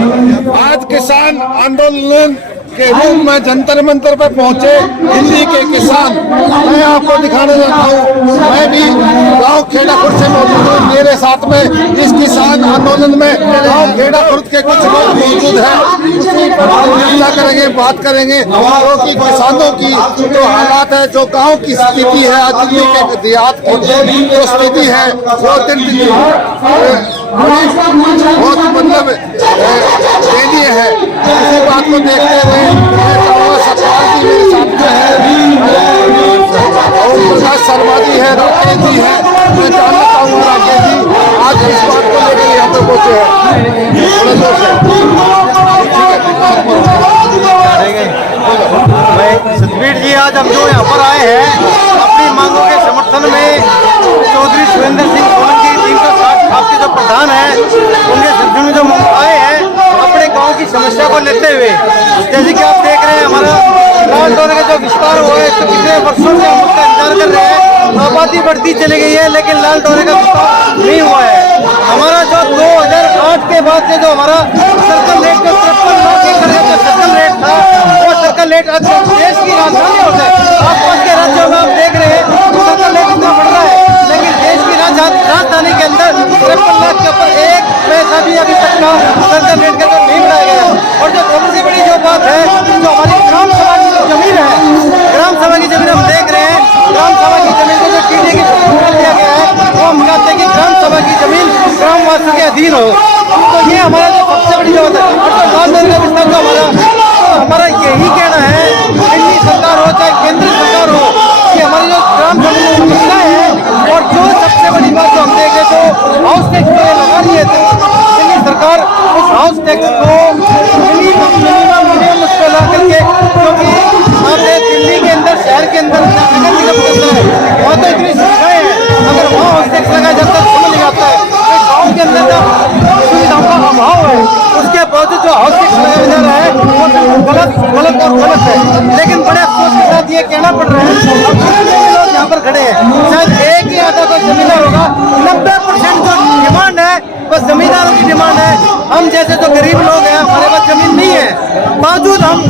आज किसान आंदोलन के रूप में जंतर मंतर पर पहुंचे दिल्ली के किसान। मैं आपको दिखाने जाता हूँ, मैं भी गांव खेड़ाखुर्द से मौजूद हूँ। मेरे साथ में इस किसान आंदोलन में गांव खेड़ाखुर्द के कुछ लोग मौजूद हैं। उसी पर चर्चा करेंगे, बात करेंगे, क्योंकि किसानों की जो हालात है, जो गाँव की स्थिति है, आज दिल्ली के देहात की जो स्थिति है, वो दिन बहुत मतलब दयनीय है। इसी बात को देखते हुए सरकार जी मेरे साथ में है, ओम प्रकाश शर्मा जी है, राकेश जी है। मैं जानना चाहूँगा राकेश जी आज इस बात को लेकर यहाँ पे पहुँचे हैं। सतबीर जी आज हम जो यहाँ पर आए हैं अपनी मांगों के समर्थन में चौधरी सुरेंद्र सिंह सोलंकी 360 आपके जो प्रधान है उनके समर्थन में जो आए हैं अपने गांव की समस्या को लेते हुए। जैसे कि आप देख रहे हैं हमारा लाल डोरे का जो विस्तार हुआ है तो कितने वर्षों से हम उसका इंतजार कर रहे हैं। आबादी बढ़ती चली गई है लेकिन लाल डोरे का विस्तार नहीं हुआ है। हमारा जो 2008 के बाद से जो हमारा सर्कल रेट जो 53 लाख एकड़ का जो सर्कल रेट था वो सर्कल रेट आज देश की राजधानी होते आसपास के राज्यों में आप देख रहे हैं सर्कल रेट इतना बढ़ रहा है, लेकिन देश की राजधानी के अंदर 53 लाख के ऊपर एक पैसा भी अभी तक का सर्कल रेट का जो नहीं बनाया गया। और जो सबसे बड़ी जो बात है जो हमारी ग्राम सभा की जो जमीन है, ग्राम सभा की जमीन हम देख रहे हैं, ग्राम सभा की जमीन को जो टीडे की कर दिया गया है वो हम चाहते हैं कि ग्राम सभा की जमीन ग्रामवासियों के अधीन हो। तो ये हमारा जो सबसे बड़ी जो बात है। और जो लाल डोरे का विस्तार जो हमारा यही कहना है, दिल्ली सरकार हो चाहे केंद्र सरकार हो, कि हमारी जो ग्राम सभा की समस्या है और जो सबसे बड़ी बात जो हम देखें तो हाउस टैक्स को लगा रही है दिल्ली सरकार, उस हाउस टैक्स को मिनिमम उस पर ला करके, क्योंकि आपने दिल्ली के अंदर शहर के अंदर नगर निगम करता है वहाँ तो इतनी सुविधाएं हैं, अगर वहाँ हाउस टैक्स लगाया जाता है समझ नहीं आता है। गाँव के अंदर जो सुविधाओं का अभाव है उसके बावजूद जो हाउस टैक्स लगाया जा रहा है वो गलत है। लेकिन बड़े अफसोस के साथ ये कहना पड़ रहा है लोग यहाँ पर खड़े हैं, शायद एक ही आधा कोई जमींदार होगा, 90% जो डिमांड है बस जमींदारों की डिमांड है। हम जैसे जो गरीब लोग हैं हमारे पास जमीन नहीं है, बावजूद हम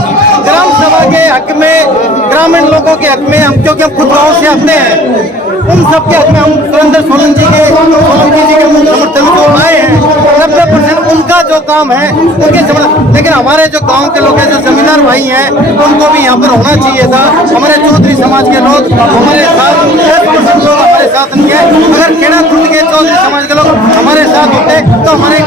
ग्राम सभा के हक में, ग्रामीण लोगों के हक में, हम क्योंकि हम खुद गाँव से आते हैं, उन सबके हक में हम सुरेंद्र सोलंकी जी के समर्थन में जो आए हैं 90% उनका जो काम है उनके समर्थन। लेकिन हमारे जो गांव के लोग हैं, जो जमींदार भाई हैं, उनको भी यहाँ पर होना चाहिए था। हमारे चौधरी समाज के लोग हमारे साथ 10% लोग हमारे साथ नहीं है। अगर खेड़ाखुर्द के चौधरी समाज के लोग हमारे साथ होते तो हमारे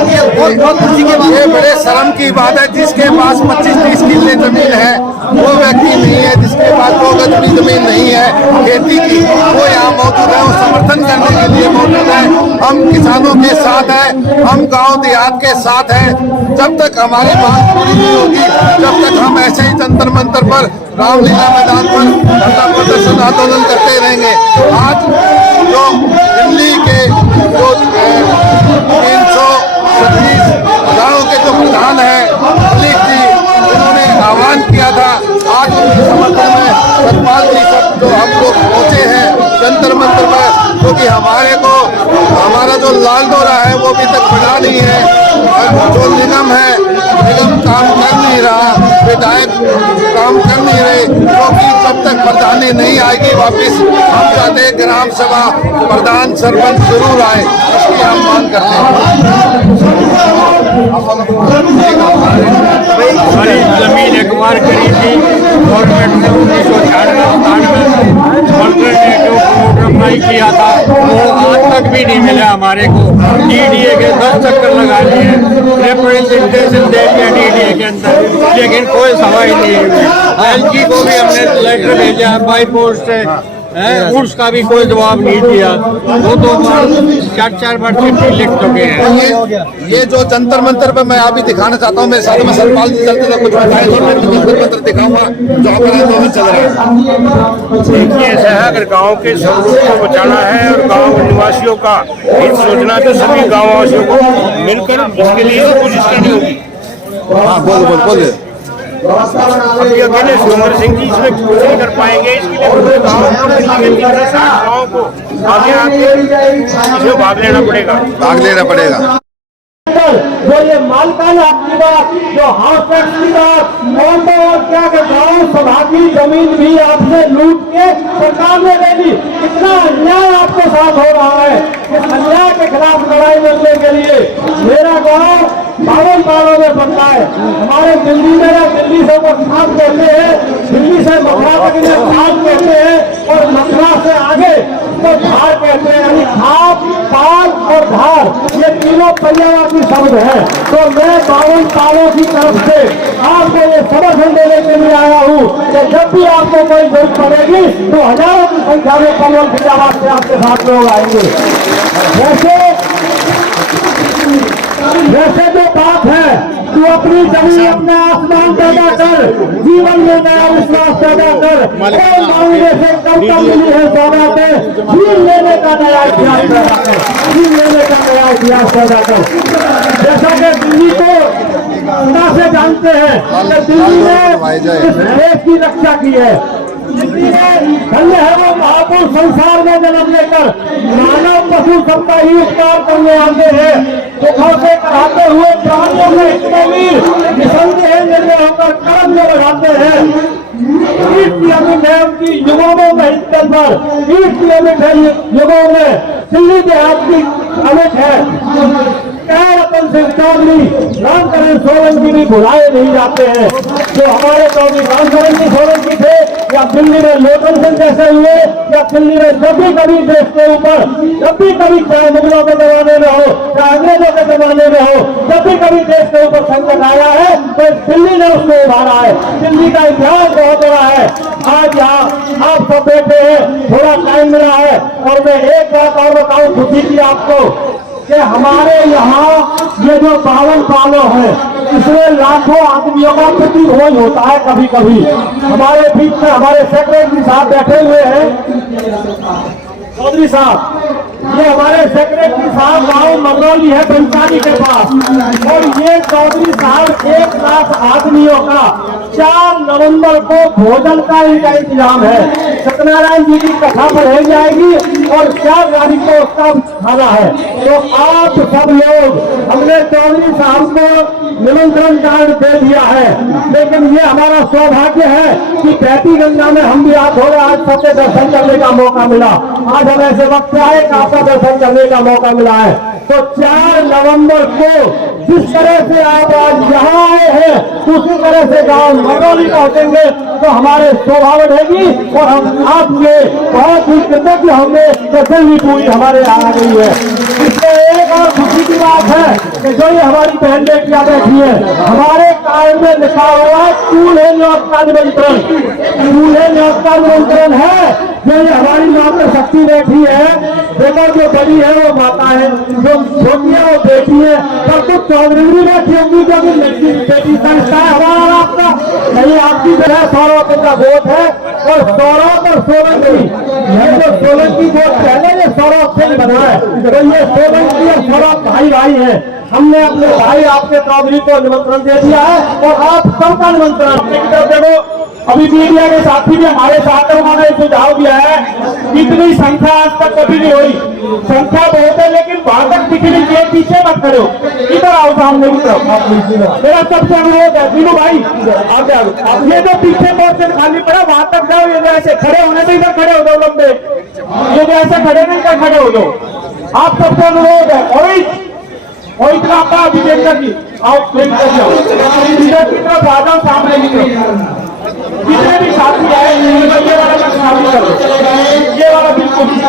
बहुत खुशी की बात है। बड़े शर्म की बात है जिसके पास 25-30 किले जमीन है वो व्यक्ति नहीं है, जिसके पास 2 गज भी जमीन नहीं है खेती की, वो यहाँ मौजूद है, वो समर्थन करने के लिए मौजूद है। हम किसानों के साथ हैं, हम गांव देहात के साथ हैं। जब तक हमारी बात पूरी नहीं होगी जब तक हम ऐसे ही जंतर मंतर पर रामलीला मैदान पर धरना प्रदर्शन आंदोलन करते रहेंगे। आज जो दिल्ली के जो 330 गाँव के जो प्रधान है मलिक जी, उन्होंने आह्वान किया था, आज उनके समर्थन में सतपाल जी सब जो हम लोग पहुँचे हैं जंतर मंतर पर, क्योंकि हमारा जो लाल डोरा है वो अभी तक बना नहीं है। जो निगम है, निगम काम कर नहीं रहा, विधायक काम कर नहीं रहे, क्योंकि जब तक प्रधानी नहीं आएगी वापिस, हम चाहते हैं ग्राम सभा प्रधान सरपंच जरूर आए, इसकी हम मांग करते हैं। हमारी जमीन एक्वायर करी थी गवर्नमेंट ने 1996 किया था, वो आज तक भी नहीं मिला हमारे को। डीडीए के 10 चक्कर लगा लिए, रिप्रेजेंटेशन दे दिया डीडीए के अंदर, लेकिन कोई सफाई नहीं हुई। एलजी को भी हमने लेटर भेजा बाई पोस्ट से, उसका भी कोई जवाब नहीं दिया। वो तो 4-4 बार चिट्ठी लिख चुके हैं। ये जो जंतर मंतर पे मैं अभी दिखाना चाहता हूँ, मेरे साथ में सरपाल जी चलते थे, कुछ बताए तो मैं जंतर मंतर दिखाऊंगा जो अपराध चल रहा है। देखिए ऐसा है, अगर गांव के स्वरूप को बचाना है और गांव निवासियों का हित सोचना तो सभी गाँव वासियों को मिलकर इसके लिए कोशिश करनी होगी। हाँ बोलिए। अभी अकेले सुरेंद्र सिंह जी इसमें कुछ नहीं कर पाएंगे, इसके लिए पूरे गाँव को आगे आके इसमें भाग लेना पड़ेगा। जो ये मालिकाना हक की बात, जो हाउस टैक्स की बात, और क्या के गाँव सभा की जमीन भी आपसे लूट के सरकार ने ले ली। इतना अन्याय आपके साथ हो रहा है। इस अन्याय के खिलाफ लड़ाई लड़ने के लिए मेरा गाँव 52 गाँवों में पड़ता है। हमारे दिल्ली में या दिल्ली से वो खाप कहते हैं, दिल्ली से मथुरा तक इन्हें खाप कहते हैं, और मथुरा से आगे तो धार कहते हैं। यानी खाप, पाल और धार, ये तीनों पर्यायवाची शब्द है। तो मैं 52 गाँवों की तरफ से आपको ये समर्थन देने के लिए आया हूँ कि जब भी आपको कोई जरूरत पड़ेगी तो हजारों की संख्या में कमल खिलावाद से आपके साथ लोग आएंगे। वैसे जो बात है, तू अपनी जमीन, अपना आसमान पैदा कर, जीवन में नया विश्वास पैदा कर, और मांगने से कम मिली है सौगाते, छीन लेने का नया इतिहास पैदा कर, छीन लेने का नया इतिहास पैदा कर। जैसा कि दिल्ली को से जानते हैं कि दिल्ली ने इस देश की रक्षा की है। दिल्ली ने धन्य है वो महापुरुष संसार में जन्म लेकर मानव पशु सबका ही उपकार करने आते हैं। दुखों से कराते हुए प्राणियों में इतने वीर निसंदेह निर्णय होकर कर्म में बढ़ाते हैं। ईट की अमिट है उनकी युवाओं में हिस्से पर, ईट की अमिट है युवाओं में, दिल्ली देहात की अमिट है। रतन सिंह चौधरी, रामकरण सोलंकी भी भुलाए नहीं जाते हैं। जो हमारे चौधरी रामकरण सिंह सोलंकी थे, या दिल्ली में लोटन सिंह जैसे हुए, या दिल्ली में जब भी कभी देश के ऊपर, जब भी कभी चाहे मुगलों के जमाने में हो, चाहे अंग्रेजों के जमाने में हो, जब भी कभी देश के ऊपर संकट आया है तो दिल्ली ने उसको उभारा है। दिल्ली का इतिहास बहुत बड़ा है। आज यहाँ आप सब बैठे हैं, थोड़ा टाइम मिला है, और मैं एक बात और बताऊं खुशी की आपको कि हमारे यहाँ ये जो 52 गाँव है, इसमें लाखों आदमियों का प्रतिभोज होता है। कभी कभी हमारे बीच में हमारे सेक्रेटरी साहब बैठे हुए हैं, चौधरी साहब, ये हमारे सेक्रेटरी साहब गाँव मंगरौली है पंचाली के पास, और ये चौधरी साहब 1 लाख आदमियों का 4 नवंबर को भोजन का इनका इंतजाम है। सत्यनारायण जी की कथा पढ़ाई जाएगी और 4 तारीख को उसका खाना है। तो आप सब लोग, हमने चौधरी साहब को निमंत्रण कार्ड दे दिया है, लेकिन ये हमारा सौभाग्य है कि पैती गंगा में हम भी आज थोड़ा आज सबके दर्शन करने का मौका मिला। आज हम ऐसे वक्त आए कि आपका दर्शन करने का मौका मिला है। तो 4 नवंबर को जिस तरह से आप आज यहाँ आए हैं, उसी तरह से गांव मंगरौली पहुंचेंगे तो हमारे शोभा बढ़ेगी, और हम आपके बहुत ही कृतज्ञ होंगे कि दिल्ली पूरी हमारे यहाँ आ गई है। इसमें एक और खुशी की बात है कि जो ये हमारी बहन बेटियां बैठी है, हमारे कार्ड में लिखा हुआ है चूल्हे न्योत का निमंत्रण, चूल्हे न्योत का निमंत्रण है। जो ये हमारी माता शक्ति बैठी है, देखो जो बड़ी है वो माता है, जो छोटी है वो बेटी है, पर कुछ चौधरी भी बैठी होंगी जो कि लड़की बेटी संस्था है हमारा आपका नहीं, आपकी जो है सौरभ का वोट है, और सौरभ और सोलंकी, ये जो सोलंकी वोट पहले ये सौरभ से बना है, तो ये सोलंकी और सौरभ भाई भाई है। हमने अपने भाई आपके चौधरी को निमंत्रण दे दिया है, और आप सबका निमंत्रण अपने की तरफ देखो। अभी मीडिया के साथी भी हमारे साथ उन्होंने सुझाव दिया है, इतनी संख्या आज तक कभी नहीं हुई, संख्या बहुत है लेकिन वहां तक दिखनी चाहिए, पीछे मत करो, इधर आओ सामने की तरफ। मेरा सबसे अनुरोध है दीनू भाई, आगे आओ, ये जो पीछे पोर्शन खाली पड़ा वहां तक जाओ। ये जो ऐसे खड़े होने तो इधर खड़े हो जाओ लंबे, ये जो ऐसे खड़े नहीं इधर खड़े हो जाओ। आप सबसे अनुरोध है, और इतना आपका अभिनेता जी आओ, इधर की तरफ आ जाओ, सामने की तरफ जितने भी साथी आए, ये वाला का शामिल कर दो, ये वाला बिल्कुल ये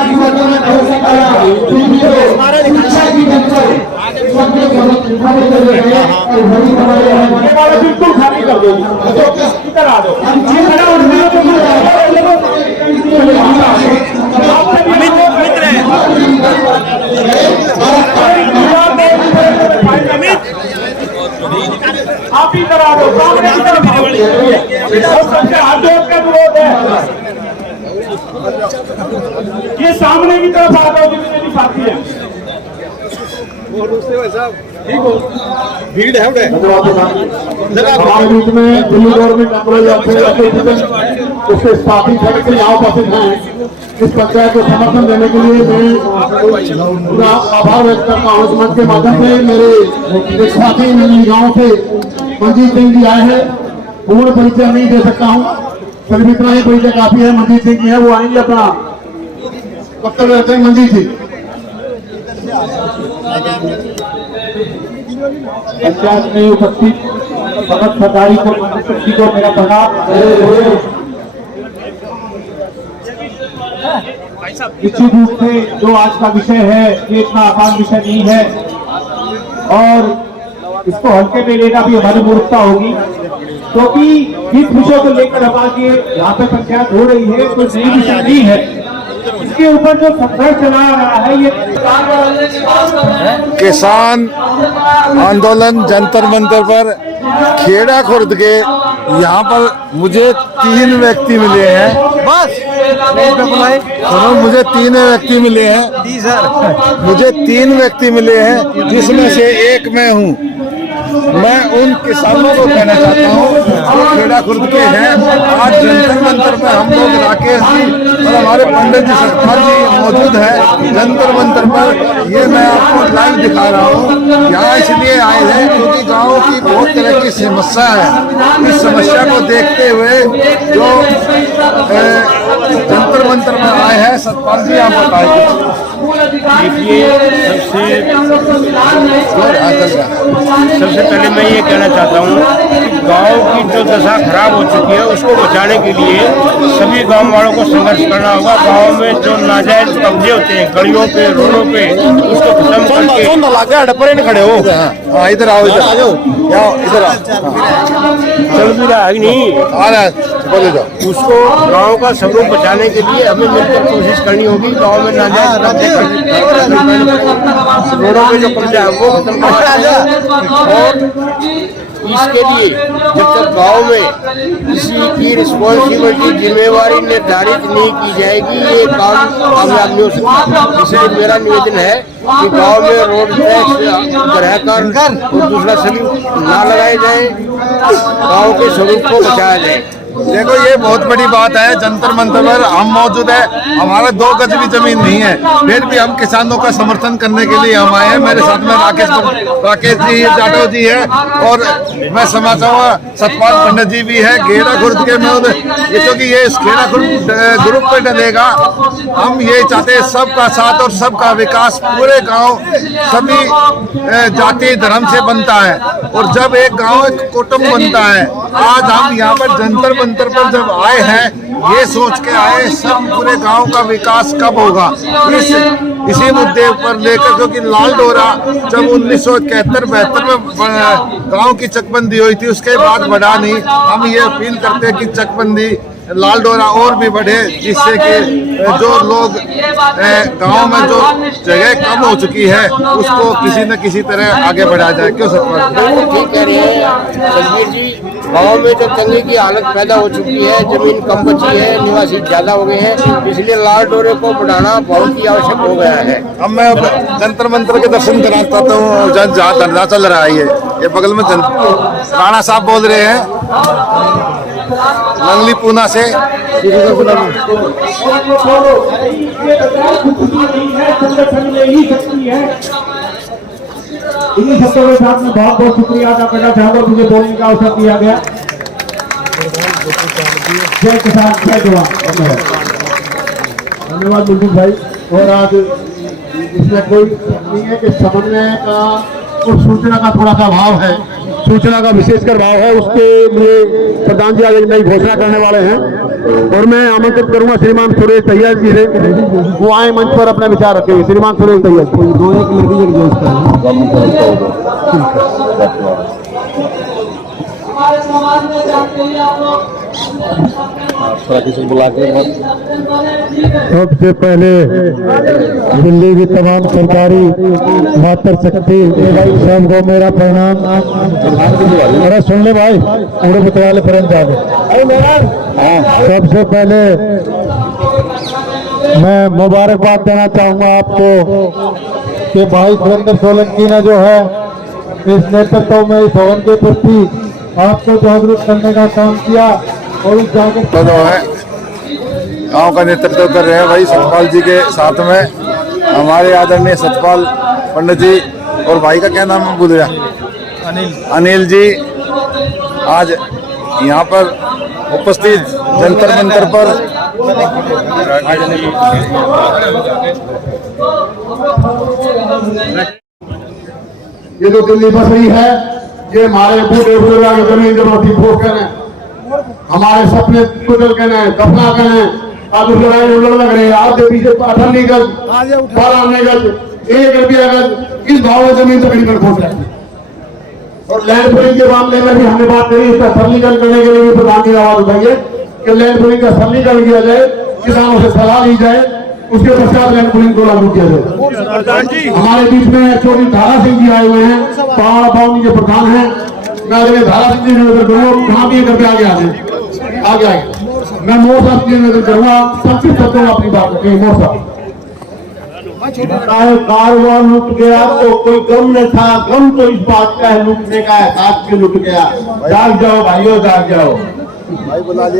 वाला बिल्कुल खाली कर दो, इधर आ जाओ। आप ही इधर आ जाओ, सामने की तरफ सबसे हाथ जोड़कर अनुरोध है, ये सामने की तरफ आ जाओ जितने भी साथी हैं। भीड़ है उधर। हमारे बीच में दिल्ली गवर्नमेंट एम्प्लॉय उसके साथी सदस्य यहाँ उपस्थित हैं। इस पंचायत को समर्थन देने के लिए मैं पूरा आभार व्यक्त करता हूँ। इस मंच के माध्यम से मेरे एक साथी गाँव से मंजीत सिंह जी आए हैं। पूर्ण परिचय नहीं दे सकता हूँ, सिर्फ इतना ही परिचय काफी है। मंजीत सिंह जी है, वो आएंगे अपना वक्तव्य रखते हैं। मंजीत जी पंचायत में उपस्थित भगत सरकारी को मेरा प्रणाम। निश्चित रूप से जो आज का विषय है ये इतना आसान विषय नहीं है और इसको हल्के में लेना भी हमारी मूर्खता होगी, क्योंकि जिस विषय को लेकर हमारी यहाँ पे पंचायत हो रही है कोई नई विषय नहीं है। इसके ऊपर जो संघर्ष चला रहा है ये किसान आंदोलन जंतर मंतर पर खेड़ा खुर्द के यहाँ पर मुझे 3 व्यक्ति मिले हैं। बस सुनो, मुझे 3 व्यक्ति मिले हैं। मुझे 3 व्यक्ति मिले हैं, जिसमें से एक मैं हूँ। मैं उन किसानों को कहना चाहता हूँ जो खेड़ा खुर्द के हैं। आज जंतर मंतर पर हम लोग राकेश जी और हमारे पंडित जी सरकार जी मौजूद है जंतर मंतर पर। ये मैं आपको लाइव दिखा रहा हूँ। यहाँ इसलिए आए हैं क्योंकि गाँव की बहुत तरह की समस्या है। इस समस्या को देखते हुए जो जंतर मंतर में आए हैं, सतपाल जी आप बताएं। देखिए, सबसे पहले मैं ये कहना चाहता हूँ गांव की जो दशा खराब हो चुकी है उसको बचाने के लिए सभी गांव वालों को संघर्ष करना होगा। गांव में जो नाजायज कब्जे होते हैं गलियों पे, रोडों पे, उसको खत्म करके खड़े हो। हाँ, इधर आओ, इधर आ जाओ, इधर आओ। चल भी रहा है नहीं, आ रहा है, बोले जाओ। उसको गांव का स्वरूप बचाने के लिए हमें मिलकर कोशिश करनी होगी। गांव में नाजायज रोडों पे जो कब्जा है वो खत्म करना और इसके लिए जब तक गांव में किसी की रिस्पॉन्सिबिलिटी जिम्मेवारी निर्धारित नहीं की जाएगी ये काम कामयाब नहीं हो सकता। इसलिए मेरा निवेदन है कि गांव में रोड टैक्स रहकर और दूसरा सभी ना लगाए जाए, गांव के स्वरूप को बचाया जाए। देखो, ये बहुत बड़ी बात है। जंतर मंतर पर हम मौजूद है। हमारा 2 गज भी जमीन नहीं है, फिर भी हम किसानों का समर्थन करने के लिए हम आए हैं। मेरे साथ में राकेश जी जाटव जी है और मैं समाचार सतपाल पंडित जी भी है। खेड़ा खुर्द के मैं क्योंकि ये इस खेड़ा खुर्द ग्रुप पे डलेगा। हम ये चाहते हैं सबका साथ और सबका विकास। पूरे गाँव सभी जाति धर्म से बनता है और जब एक गाँव एक कुटुंब बनता है। आज हम यहाँ पर जंतर मंतर पर जब आए हैं ये सोच के आए सब पूरे गांव का विकास कब होगा इसी मुद्दे पर लेकर, क्योंकि लाल डोरा जब 1971-72 में गांव की चकबंदी हुई थी उसके बाद बढ़ा नहीं। हम ये अपील करते हैं कि चकबंदी लाल डोरा और भी बढ़े, जिससे कि जो लोग गांव में जो जगह कम हो चुकी है उसको किसी न किसी तरह आगे बढ़ाया जाए। क्यों सरकार ठीक कह रहे हैं तस्वीर जी। गांव में जो तंगी की हालत पैदा हो चुकी है, जमीन कम बची है, निवासी ज्यादा हो गए हैं, इसलिए लाल डोरे को बढ़ाना बहुत ही आवश्यक हो गया है। अब मैं जंतर मंतर के दर्शन कराता हूँ। जहाँ धरना चल रहा है ये बगल में राणा साहब बोल रहे हैं नंगली पूना से। इन्हीं शब्दों के साथ में बहुत बहुत शुक्रिया अदा करना चाहता हूँ, मुझे बोलने का अवसर दिया गया। जय किसान जय जवान। धन्यवाद बुलबुल भाई। और आज इसमें कोई नहीं है कि समन्वय का और सूचना का थोड़ा सा भाव है, सूचना का विशेषकर भाव है। उसके लिए प्रधान जी आज एक नई घोषणा करने वाले हैं और मैं आमंत्रित करूंगा श्रीमान सुरेश तैयब जी से, वो आए मंच पर अपना विचार रखेंगे। श्रीमान सुरेश तैयब। हमारे समाज में जानते हैं आप लोग सबसे पहले दिल्ली की तमाम सरकारी मातृशक्ति सबको मेरा प्रणाम। अरे सुन ले भाई, उड़े बुतवाले पर्यंत जाओगे। सबसे पहले मैं मुबारकबाद देना चाहूंगा आपको कि भाई सुरेंद्र सोलंकी ने जो है इस नेतृत्व में इस भवन के प्रति आपको जागरूक करने का काम किया और उस जागरूक तो है गांव का नेतृत्व कर रहे हैं भाई सतपाल जी के साथ में हमारे आदरणीय सतपाल पंडित जी और भाई का क्या नाम है भूल गया, अनिल जी आज यहाँ पर उपस्थित जंतर मंतर पर ये जो दिल्ली बस रही है ये हमारे बूढ़े बुजुर्ग की जमीन जमाती ठोक कर हमारे सपने कुचल के दफना कर आज लड़ाई लड़ लग रहे हैं। आज पीछे 18 गज 12 गज 1 रुपया गज इस भाव में जमीन तकरीबन पहुंच रही है। और लैंड पूलिंग के मामले में भी हमने बात करी, इसका सरलीकरण करने के लिए भी प्रधान की आवाज उठाइए कि लैंड पूलिंग का सरलीकरण किया जाए, किसानों से सलाह ली जाए, उसके पश्चात लैंड पूलिंग को लागू किया जाए। हमारे बीच में चौधरी धारा सिंह जी आए हुए हैं, पहाड़ बाउंड के प्रधान हैं। मैं अगर धारा सिंह जी नजर करूंगा कहाँ भी करके आगे आगे मैं मोर साहब की नजर करूंगा, संक्षिप्त शब्दों में अपनी बात रखेंगे। मोर साहब कारवां लुट गया तो कोई गम न था, गम तो इस बात का है लूटने का है, आज के लुट गया। जाग जाओ भाइयों, जाग जाओ।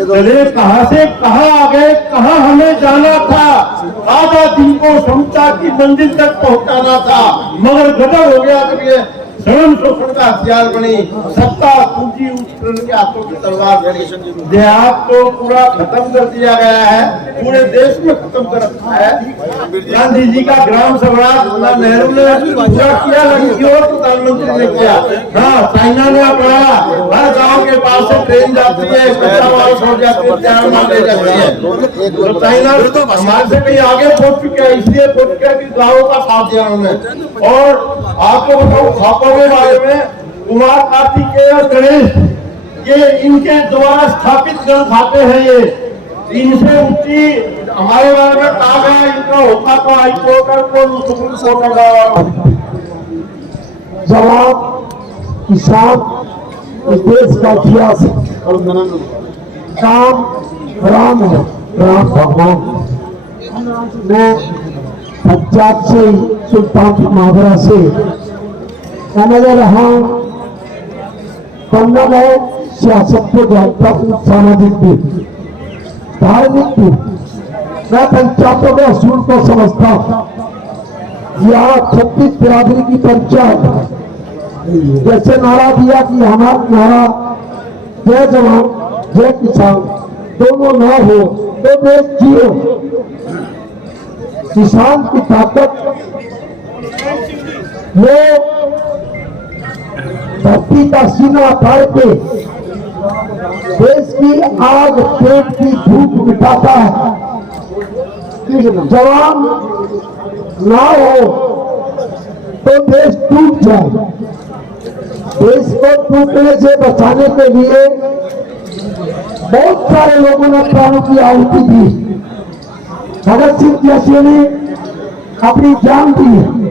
चले कहां से कहां आ गए, कहां हमें जाना था, आधा दिन को समझा की मंजिल तक पहुंचाना था, मगर गड़बड़ हो गया। जब ये धर्म शोषण का हथियार बनी सत्ता पूंजी के हाथों की तलवार बनी, देहात को पूरा खत्म कर दिया गया है, पूरे देश में खत्म कर रखा है। गांधी जी का ग्राम स्वराज नेहरू ने पूरा किया, लड़की और प्रधानमंत्री ने किया। हाँ, चाइना ने अपनाया, हर गांव के पास से ट्रेन जाती है, कच्चा माल छोड़ जाती है, तैयार माल ले जाती है। तो चाइना हमारे से कहीं आगे पहुंच चुका है, इसलिए पहुंच गया कि गाँवों का साथ दिया उन्होंने। और आपको बताऊं खापों के बारे में, कुमार कार्तिकेय और गणेश ये इनके द्वारा स्थापित गण खाते हैं। ये इनसे ऊंची हमारे बारे में कहा गया, इनका होता तो हाई कोर्ट और सुप्रीम कोर्ट का जवाब किसान देश का इतिहास काम राम है, राम भगवान। मैं पंजाब से सुल्तानपुर मावरा से मैनेजर रहा हूं। बनना है सियासत को जानता हूँ, सामाजिक भी धार्मिक भी। मैं पंचायतों के असूल को समझता हूँ। यहाँ 36 बिरादरी की पंचायत जैसे नारा दिया कि हमारा यहाँ जय जवान जय किसान दोनों ना हो तो देश जियो। किसान की ताकत वो धरती का सीना फाड़ के देश की आग पेट की भूख मिटाता है। जवान ना हो तो देश टूट जाए। देश को टूटने से बचाने के लिए बहुत सारे लोगों ने प्राणों की आहुति दी। भगत सिंह जैसे ने अपनी जान दी।